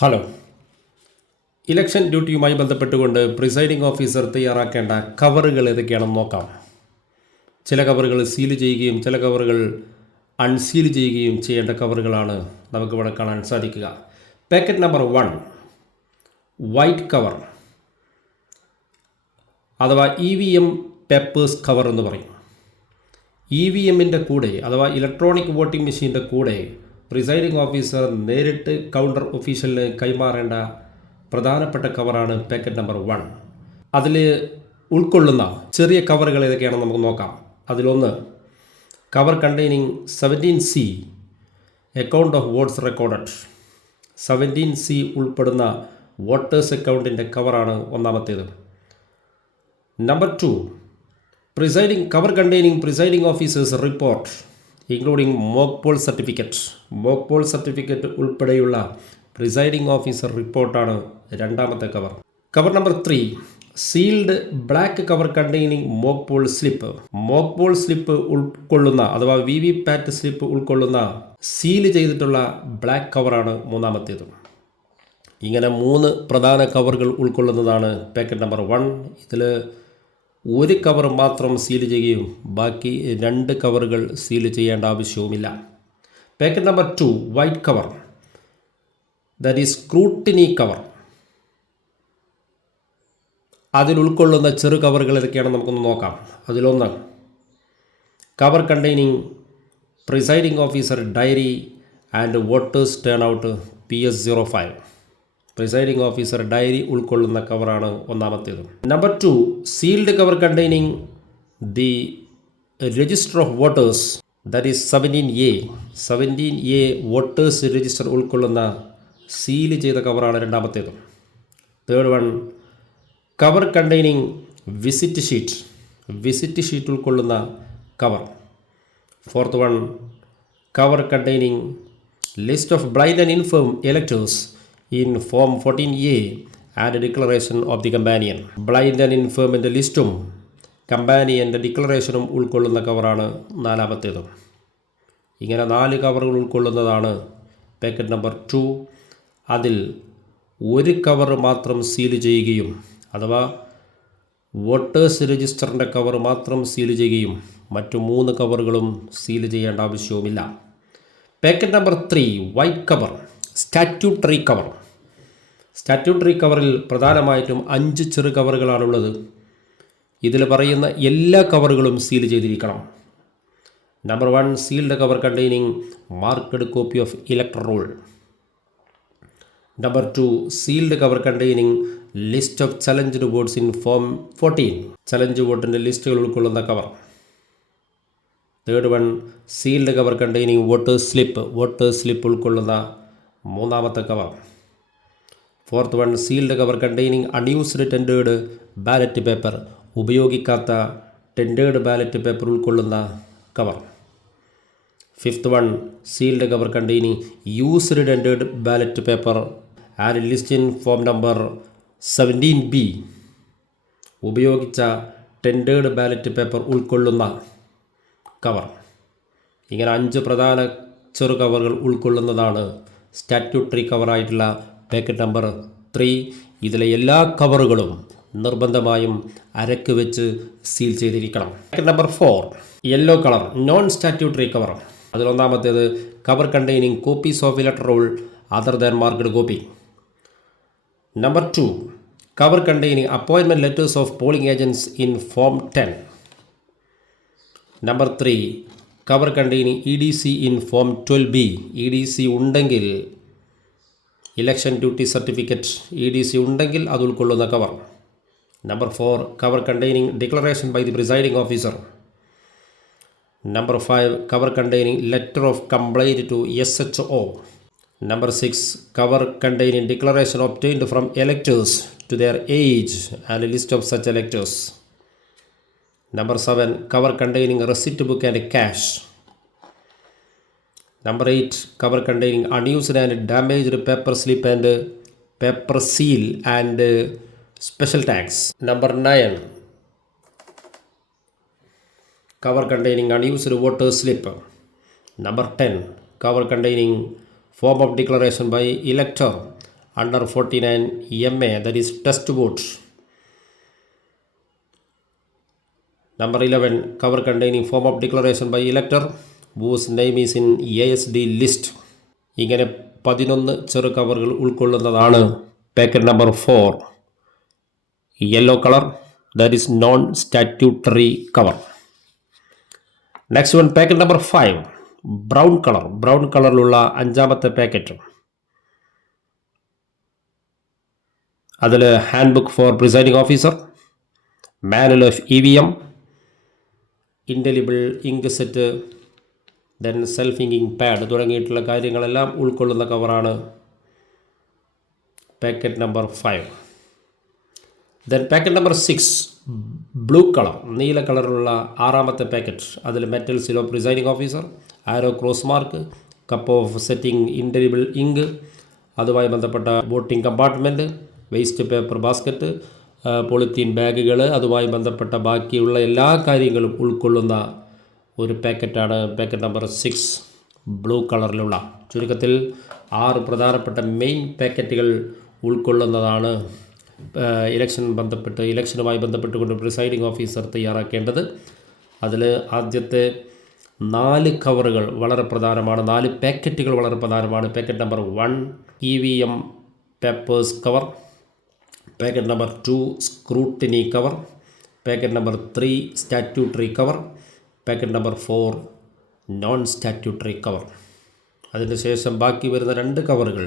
Hello. Election ഡ്യൂട്ടിയുമായി ബന്ധപ്പെട്ടുകൊണ്ട് presiding officer തയ്യാറാക്കേണ്ട കവറുകൾ ഏതൊക്കെയാണെന്ന് നോക്കാം. ചില കവറുകൾ സീൽ ചെയ്യുകയും ചില കവറുകൾ അൺസീൽ ചെയ്യുകയും ചെയ്യേണ്ട കവറുകളാണ് നമുക്കിവിടെ കാണാൻ സാധിക്കുക. പാക്കറ്റ് നമ്പർ 1 വൈറ്റ് കവർ അഥവാ EVM പേപ്പേഴ്സ് കവർ എന്ന് പറയും. EVMൻ്റെ കൂടെ അഥവാ ഇലക്ട്രോണിക് വോട്ടിംഗ് മെഷീൻ്റെ കൂടെ പ്രിസൈഡിംഗ് ഓഫീസർ നേരിട്ട് കൗണ്ടർ ഒഫീഷ്യലിന് കൈമാറേണ്ട പ്രധാനപ്പെട്ട കവറാണ് പാക്കറ്റ് നമ്പർ 1. അതിൽ ഉൾക്കൊള്ളുന്ന ചെറിയ കവറുകൾ ഏതൊക്കെയാണെന്ന് നമുക്ക് നോക്കാം. അതിലൊന്ന് cover containing 17C account of votes recorded. 17C ഉൾപ്പെടുന്ന വോട്ടേഴ്സ് അക്കൗണ്ടിൻ്റെ കവറാണ് ഒന്നാമത്തേത്. Number 2 cover containing presiding officers report including mock Paul certificate. Mock Paul certificate ഉൾപ്പെടെയുള്ള പ്രിസൈഡിംഗ് ഓഫീസർ റിപ്പോർട്ടാണ് രണ്ടാമത്തെ cover. Cover number 3 sealed black cover containing mock Paul slip. Mock Paul slip ഉൾക്കൊള്ളുന്ന അഥവാ VVPAT slip ഉൾക്കൊള്ളുന്ന seal ചെയ്തിട്ടുള്ള black കവറാണ് മൂന്നാമത്തേത്. ഇങ്ങനെ 3 പ്രധാന കവറുകൾ ഉൾക്കൊള്ളുന്നതാണ് പാക്കറ്റ് നമ്പർ 1. ഇതിൽ ഒരു കവർ മാത്രം സീൽ ചെയ്യുകയും ബാക്കി 2 കവറുകൾ സീൽ ചെയ്യേണ്ട ആവശ്യവുമില്ല. Packet number 2 white cover, that is scrutiny cover. അതിൽ ഉൾക്കൊള്ളുന്ന ചെറു കവറുകൾ ഏതൊക്കെയാണെന്ന് നമുക്കൊന്ന് നോക്കാം. അതിലൊന്ന് cover containing presiding officer diary and voters turn out PS05. Presiding officer diary ഉൾക്കൊള്ളുന്ന കവറാണ് ഒന്നാമത്തേത്. Number 2 sealed cover containing the register of voters, that is 17A voters register ഉൾക്കൊള്ളുന്ന സീൽ ചെയ്ത കവറാണ് രണ്ടാമത്തേത്. Third one cover containing visit sheet ഉൾക്കൊള്ളുന്ന cover. Fourth one cover containing list of blind and infirm electors in form 14A and declaration of the companion. Blind and ഇൻഫേമിൻ്റെ ലിസ്റ്റും കമ്പാനിയൻ്റെ ഡിക്ലറേഷനും ഉൾക്കൊള്ളുന്ന കവറാണ് നാലാമത്തേത്. ഇങ്ങനെ 4 കവറുകൾ ഉൾക്കൊള്ളുന്നതാണ് പാക്കറ്റ് നമ്പർ 2. അതിൽ ഒരു കവർ മാത്രം സീൽ ചെയ്യുകയും അഥവാ വോട്ടേഴ്സ് രജിസ്റ്ററിൻ്റെ കവർ മാത്രം സീൽ ചെയ്യുകയും മറ്റു 3 കവറുകളും സീൽ ചെയ്യേണ്ട ആവശ്യവുമില്ല. Packet number 3 white cover statutory cover. Statutory കവറിൽ പ്രധാനമായിട്ടും 5 ചെറു കവറുകളാണുള്ളത്. ഇതിൽ പറയുന്ന എല്ലാ കവറുകളും സീൽ ചെയ്തിരിക്കണം. Number 1 sealed cover containing marked copy of elector roll. Number 2 sealed cover containing list of challenged votes in form 14. Challenge വോട്ടിൻ്റെ ലിസ്റ്റുകൾ ഉൾക്കൊള്ളുന്ന cover. Third one sealed cover containing voters slip ഉൾക്കൊള്ളുന്ന മൂന്നാമത്തെ cover. Fourth one sealed cover containing unused tendered ballot paper. ഉപയോഗിക്കാത്ത tendered ballot paper ഉൾക്കൊള്ളുന്ന cover. Fifth one sealed cover containing used tendered ballot paper and list in form number 17B. ഉപയോഗിച്ച tendered ballot paper ഉൾക്കൊള്ളുന്ന cover. ഇങ്ങനെ 5 പ്രധാന ചെറു കവറുകൾ ഉൾക്കൊള്ളുന്നതാണ് statutory കവറായിട്ടുള്ള packet number 3. ഇതിലെ എല്ലാ കവറുകളും നിർബന്ധമായും അരക്ക് വെച്ച് സീൽ ചെയ്തിരിക്കണം. Packet number 4 yellow colour non statutory cover. അതിലൊന്നാമത്തേത് cover containing copies of elector roll other than marked copy. Number 2 cover containing appointment letters of polling agents in form 10. Number 3 cover containing EDC in form 12B. EDC ഉണ്ടെങ്കിൽ election duty certificate EDC ഉണ്ടെങ്കിൽ അത് ഉൾക്കൊള്ളുന്ന cover. Number 4 cover containing declaration by the presiding officer. Number 5 cover containing letter of complaint to SHO. Number 6 cover containing declaration obtained from electors to their age and list of such electors. Number 7 cover containing receipt book and cash. Number 8 cover containing unused and damaged paper slip and paper seal and special tax. Number 9 cover containing unused voters slip. Number 10 cover containing form of declaration by elector under 49 MA, that is test vote. Number 11, cover containing form of declaration by elector whose name is in ASD list. ഇങ്ങനെ 11 ചെറു കവറുകൾ ഉൾക്കൊള്ളുന്നതാണ് packet number 4. Yellow colour, that is non statutory cover. Next one, packet number 5, brown കളറിലുള്ള അഞ്ചാമത്തെ packet. അതിൽ hand book for presiding officer, manual of EVM, indelible ink set, then self inking pad തുടങ്ങിയിട്ടുള്ള കാര്യങ്ങളെല്ലാം ഉൾക്കൊള്ളുന്ന കവറാണ് packet number 5. Then packet number 6, blue colour, നീല കളറിലുള്ള ആറാമത്തെ പാക്കറ്റ്. അതിൽ metal seal of presiding officer, arrow cross mark, cup of setting indelible ink, അതുമായി ബന്ധപ്പെട്ട voting compartment, waste paper basket, polythene ബാഗുകൾ, അതുമായി ബന്ധപ്പെട്ട ബാക്കിയുള്ള എല്ലാ കാര്യങ്ങളും ഉൾക്കൊള്ളുന്ന ഒരു പാക്കറ്റാണ് പാക്കറ്റ് നമ്പർ 6, ബ്ലൂ കളറിലുള്ള. ചുരുക്കത്തിൽ 6 പ്രധാനപ്പെട്ട മെയിൻ പാക്കറ്റുകൾ ഉൾക്കൊള്ളുന്നതാണ് ഇലക്ഷനുമായി ബന്ധപ്പെട്ടുകൊണ്ട് പ്രിസൈഡിംഗ് ഓഫീസർ തയ്യാറാക്കേണ്ടത്. അതിൽ ആദ്യത്തെ 4 കവറുകൾ വളരെ പ്രധാനമാണ്, 4 പാക്കറ്റുകൾ വളരെ പ്രധാനമാണ്. Packet number 1, EVM papers cover. Packet number 2, scrutiny cover. Packet number 3, statutory cover. Packet number 4, non statutory cover. അതിന് ശേഷം ബാക്കി വരുന്ന 2 കവറുകൾ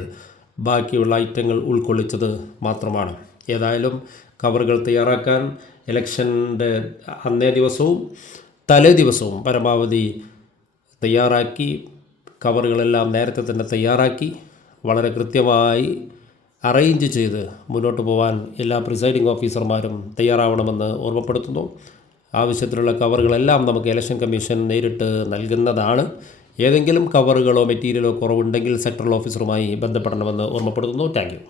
ബാക്കിയുള്ള ഐറ്റങ്ങൾ ഉൾക്കൊള്ളിച്ചത് മാത്രമാണ്. ഏതായാലും കവറുകൾ തയ്യാറാക്കാൻ ഇലക്ഷൻ്റെ അന്നേ ദിവസവും തലേ ദിവസവും പരമാവധി തയ്യാറാക്കി, കവറുകളെല്ലാം നേരത്തെ തന്നെ തയ്യാറാക്കി വളരെ കൃത്യമായി അറേഞ്ച് ചെയ്ത് മുന്നോട്ട് പോകാൻ എല്ലാ പ്രിസൈഡിംഗ് ഓഫീസർമാരും തയ്യാറാവണമെന്ന് ഓർമ്മപ്പെടുത്തുന്നു. ആവശ്യത്തിലുള്ള കവറുകളെല്ലാം നമുക്ക് ഇലക്ഷൻ കമ്മീഷൻ നേരിട്ട് നൽകുന്നതാണ്. ഏതെങ്കിലും കവറുകളോ മെറ്റീരിയലോ കുറവുണ്ടെങ്കിൽ സെക്ടറൽ ഓഫീസറുമായി ബന്ധപ്പെടണമെന്ന് ഓർമ്മപ്പെടുത്തുന്നു. Thank you.